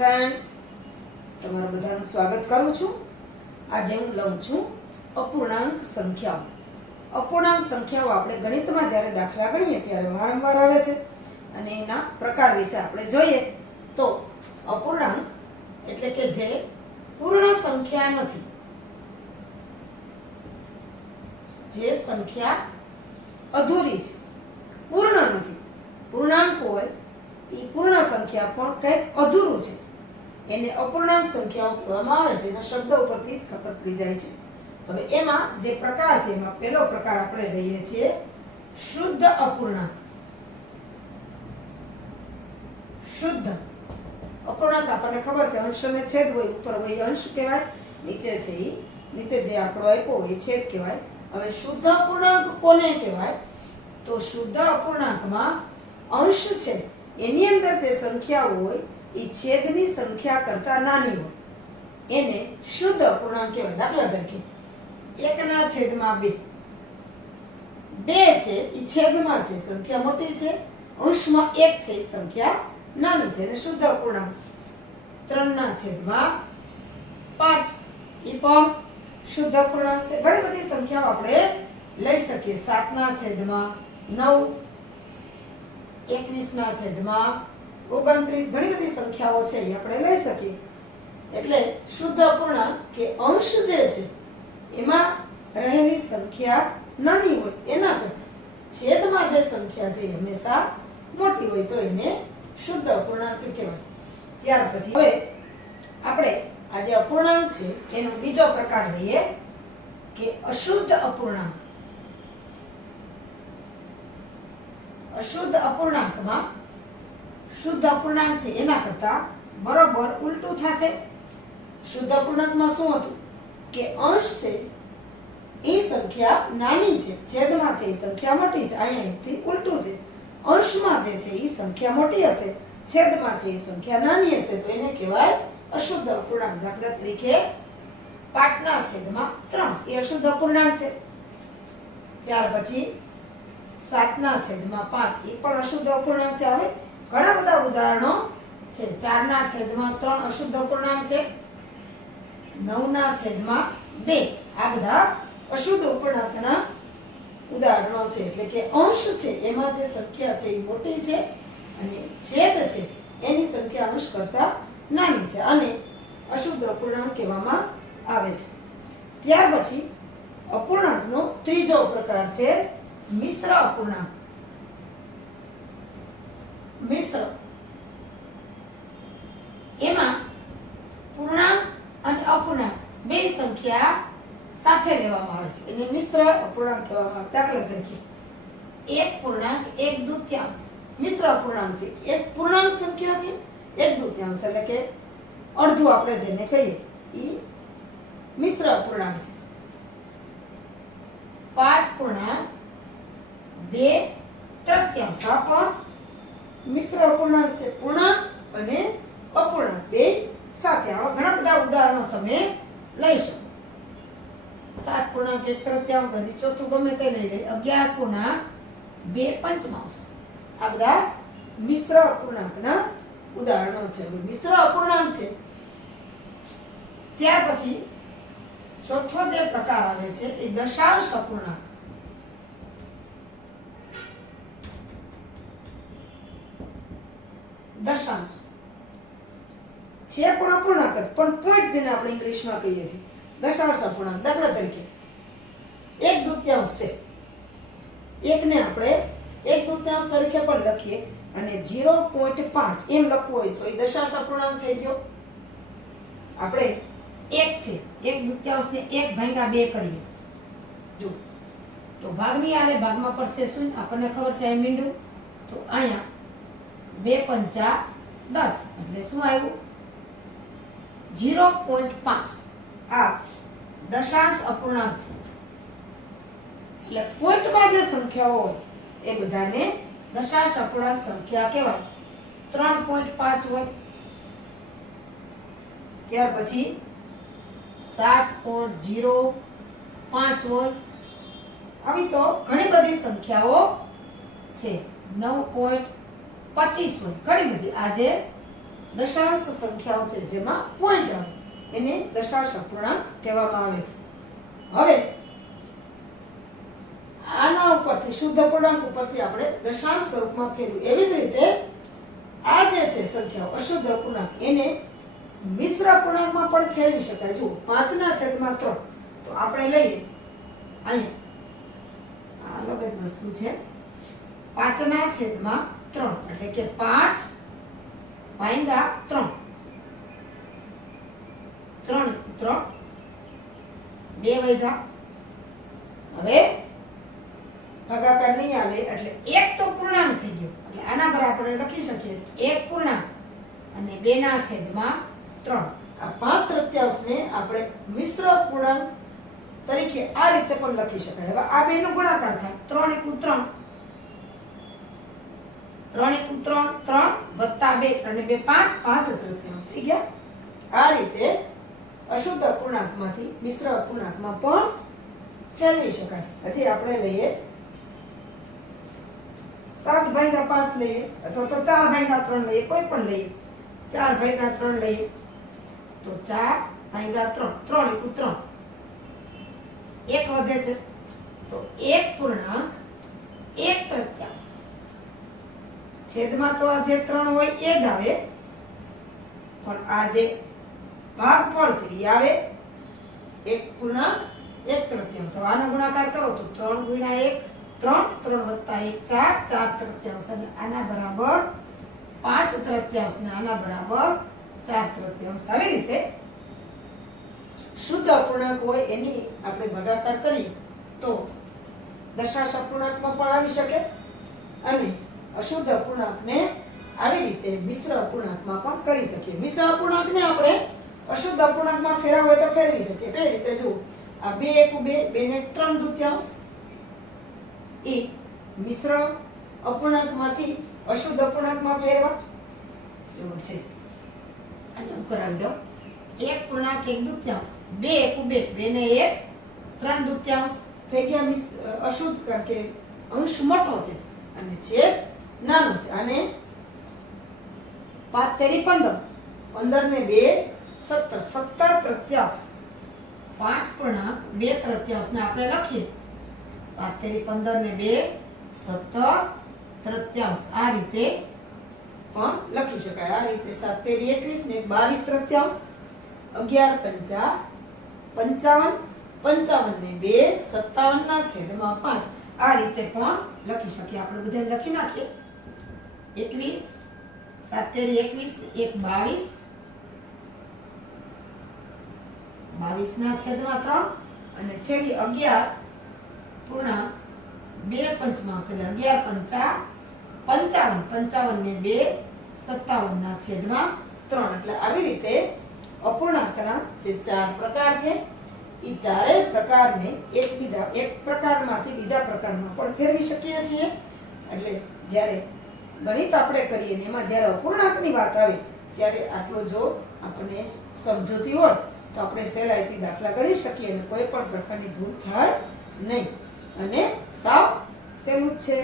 Friends, તમારું બધાનું સ્વાગત કરું છું. આજે હું લઉં છું અપૂર્ણાંક સંખ્યાઓ. અપૂર્ણાંક સંખ્યાઓ આપણે ગણિતમાં જ્યારે દાખલા ગણીએ ત્યારે વારંવાર આવે છે અને એના પ્રકાર વિશે આપણે જોઈએ તો અપૂર્ણાંક એટલે કે જે પૂર્ણ સંખ્યા નથી, જે સંખ્યા અધૂરી છે, પૂર્ણ નથી. પૂર્ણાંક હોય એ પૂર્ણ સંખ્યા પણ કંઈક અધૂરું છે, એને અપૂર્ણાંક સંખ્યાઓ કહેવામાં આવે છે. એના શબ્દ ઉપરથી જ ખબર પડી જાય છે. હવે એમાં જે પ્રકાર છે એમાં પહેલો પ્રકાર આપણે લઈએ છીએ શુદ્ધ અપૂર્ણાંક. શુદ્ધ અપૂર્ણાંક આપણને ખબર છે, અંશ અને છેદ હોય, ઉપર હોય અંશ કહેવાય, નીચે છે એ નીચે જે આંકડો આપ્યો હોય એ છેદ કહેવાય. હવે શુદ્ધ અપૂર્ણાંક કોને કહેવાય? તો શુદ્ધ અપૂર્ણાંકમાં અંશ છે એની અંદર જે સંખ્યા હોય એ છેદની સંખ્યા કરતા નાની હોય, એને શુદ્ધ અપૂર્ણાંક કહેવાય. દાખલા તરીકે 1/2. 2 છે એ છેદમાં છે, સંખ્યા મોટી છે, અંશમાં 1 છે એ સંખ્યા નાની છે, એને શુદ્ધ અપૂર્ણાંક. 3/5 એ પણ શુદ્ધ અપૂર્ણાંક છે. ઘણી બધી સંખ્યાઓ આપણે લઈ શકીએ. 7/9, 21/29, ઘણી બધી સંખ્યાઓ છે એ આપણે લઈ શકીએ. એટલે શુદ્ધ અપૂર્ણાંક કે અંશ જે છે એમાં રહેલી સંખ્યા નાની હોય એના કરતા છેદમાં જે સંખ્યા છે હંમેશા મોટી હોય તો એને શુદ્ધ અપૂર્ણાંક કહેવાય. ત્યાર પછી હવે આપણે આ જે અપૂર્ણાંક છે એનો બીજો પ્રકાર લઈએ કે અશુદ્ધ અપૂર્ણાંક. અશુદ્ધ અપૂર્ણાંકમાં શુદ્ધ અપૂર્ણાંક છે એના કરતા બરોબર ઉલટું થશે. શુદ્ધ અપૂર્ણાંકમાં શું હતું કે અંશ છે એ સંખ્યા નાની છે, છેદમાં છે એ સંખ્યા મોટી છે. અહીંયાથી ઉલટું છે, અંશમાં જે છે એ સંખ્યા મોટી હશે, છેદમાં છે એ સંખ્યા નાની હશે તો એને કહેવાય અશુદ્ધ અપૂર્ણાંક. દાખલા તરીકે 5/3 એ અશુદ્ધ અપૂર્ણાંક છે. ત્યાર પછી 7/5 એ પણ અશુદ્ધ અપૂર્ણાંક છે. હવે ઘણા બધા ઉદાહરણો છે. 4/3 અશુદ્ધ અપૂર્ણાંક છે. 9/2 આ બધા અશુદ્ધ અપૂર્ણાંકના ઉદાહરણો છે. એટલે કે અંશ છે એમાં જે સંખ્યા છે એ મોટી છે અને છેદ છે એની સંખ્યા અંશ કરતા નાની છે અને અશુદ્ધ અપૂર્ણાંક કહેવામાં આવે છે. ત્યાર પછી અપૂર્ણાંકનો ત્રીજો પ્રકાર છે મિશ્ર અપૂર્ણાંક. મિશ્ર એમાં પૂર્ણાંક અને અપૂર્ણાંક બે સંખ્યા સાથે લેવામાં આવે છે, એને મિશ્ર અપૂર્ણાંક કહેવામાં આવે. દાખલા તરીકે 1.1/2 મિશ્ર અપૂર્ણાંક છે. એક પૂર્ણાંક સંખ્યા છે, 1/2 એટલે કે અડધું આપણે જેને કહીએ એ મિશ્ર અપૂર્ણાંક છે. 5.2/3 આ પણ મિશ્ર અપૂર્ણાંક છે. પૂર્ણાંક અને અપૂર્ણાંક બે સાથે. આવા ઘણા બધા ઉદાહરણો તમે લઈ શકો. 7.1/3 હજી ચોથું ગમે તે લઈ લે. 11.2/5 આ બધા મિશ્ર અપૂર્ણાંકના ઉદાહરણો છે. મિશ્ર અપૂર્ણાંક છે. ત્યાર પછી ચોથો જે પ્રકાર આવે છે એ દશાંશ અપૂર્ણાંક. દશાંશ છે પણ અપૂર્ણાંક પણ પોઈન્ટ જેને આપણે ઇંગ્લિશમાં કહીએ છીએ દશાંશ અપૂર્ણાંક. દાખલા તરીકે 1/2 છે, એકને આપણે 1/2 તરીકે પણ લખીએ અને 0.5 એમ લખવું હોય તો એ દશાંશ અપૂર્ણાંક થઈ ગયો. આપણે 1 છે, 1/2 ને 1/2 કરીએ જો તો ભાગની આલે ભાગમાં પડશે શું? આપણને ખબર છે અહીં મીંડું તો અહીંયા 2×5 = 10 એટલે શું આવ્યું? 0.5. આ દશાંશ અપૂર્ણાંક છે. એટલે પોઈન્ટમાં જે સંખ્યાઓ હોય એ બધાને દશાંશ અપૂર્ણાંક સંખ્યા કહેવાય. 3.5 હોય, ત્યાર પછી 7.05 હોય. આવી તો ઘણી બધી સંખ્યાઓ છે. 9.25 હોય, ઘણી બધી. આજે દશાંશ સંખ્યાઓ છે જેમાં પોઈન્ટ આવે એને દશાંશ અપૂર્ણાંક કહેવામાં આવે છે. હવે આના ઉપરથી શુદ્ધ અપૂર્ણાંક ઉપરથી આપણે દશાંશ સ્વરૂપમાં ફેરવું. એવી જ રીતે આ જે છે સંખ્યાઓ અશુદ્ધ અપૂર્ણાંક એને મિશ્ર અપૂર્ણાંકમાં પણ ફેરવી શકાય. જો 5/3 તો આપણે લઈએ અહીંયા આ લગત વસ્તુ છે 5/3 એટલે કે 5/3 3 2 વધ્યા. હવે ભાગાકાર નહીં આવે એટલે એક તો પૂર્ણાંક થઈ ગયો એટલે આના પર આપણે લખી શકીએ એક પૂર્ણાંક અને 2/3. આ 5/3 ને આપણે મિશ્ર પૂર્ણાંક તરીકે આ રીતે પણ લખી શકાય. હવે આ બેનો ગુણાકાર થાય 3 * 3 વત્તા 2 3 ને 2 5 5/3 થઈ ગયા. આ રીતે અશુદ્ધ અપૂર્ણાંકમાંથી મિશ્ર અપૂર્ણાંકમાં પણ ફેરવી શકાય. હજી આપણે લઈએ 7/5 લઈએ અથવા તો 4/3 લઈએ, કોઈ પણ લઈએ. 4/3 લઈએ તો 4/3 3 * 3 એક વધે છે તો 1.1/3. છેદમાં તો આ જે 3 હોય એ જ આવે પણ આ જે ભાગફળ છે એ આવે 1.1/3. આનો ગુણાકાર કરો તો 3 × 1 3 3 + 1 4 4/3 અને આના બરાબર 5/3 ને આના બરાબર 4/3. આવી રીતે શુદ્ધ અપૂર્ણાંક હોય એની આપણે ભાગાકાર કરીએ તો દશાંશ અપૂર્ણાંકમાં પણ આવી શકે અને અશુદ્ધ અપૂર્ણાંકને આવી રીતે મિશ્ર અપૂર્ણાંકમાં પણ કરી શકીએ. મિશ્ર અપૂર્ણાંકને આપણે અશુદ્ધ અપૂર્ણાંકમાં ફેરવવું હોય તો ફેરવી શકીએ. કઈ રીતે? જો આ 2 * 2 ને 3/2 એ મિશ્ર અપૂર્ણાંકમાંથી અશુદ્ધ અપૂર્ણાંકમાં ફેરવા એવો છે. અને હું કરાવી દઉં 1.1/2 2 * 2 2 ને 1 3/2 થઈ ગયા અશુદ્ધ કારણ કે અંશ મોટો છે અને છેદ નાનો છે. અને 5 તેરી 15 15 ને 2 17 17/3 5.2/3 ને આપણે લખીએ 5 તેરી 15 ને 2 17/3 આ રીતે પણ લખી શકાય. આ રીતે 7 તેરી 21 ને 22/3 11 × 5 55 ને 2 57/5 આ રીતે પણ લખી શકીએ. આપણે બધા લખી નાખીએ 21 7 તેરી 21 1 22 22/3 અને છેલ્લી 11.2/5 એટલે 11 × 5 55 ને 2 57/3. એટલે આવી રીતે અપૂર્ણાંકના જે 4 પ્રકાર છે એ ચારેય પ્રકારને એક પ્રકારમાંથી બીજા પ્રકારમાં પણ ફેરવી શકીએ છીએ. એટલે જ્યારે ગણિત આપણે કરીએ ને એમાં જ્યારે અપૂર્ણાંકની વાત આવે ત્યારે આટલો જો આપણને સમજૂતી હોય તો આપણે સહેલાઈથી દાખલા ગણી શકીએ અને કોઈ પણ પ્રકારની ભૂલ થાય નહીં અને સાવ સહેલું જ છે.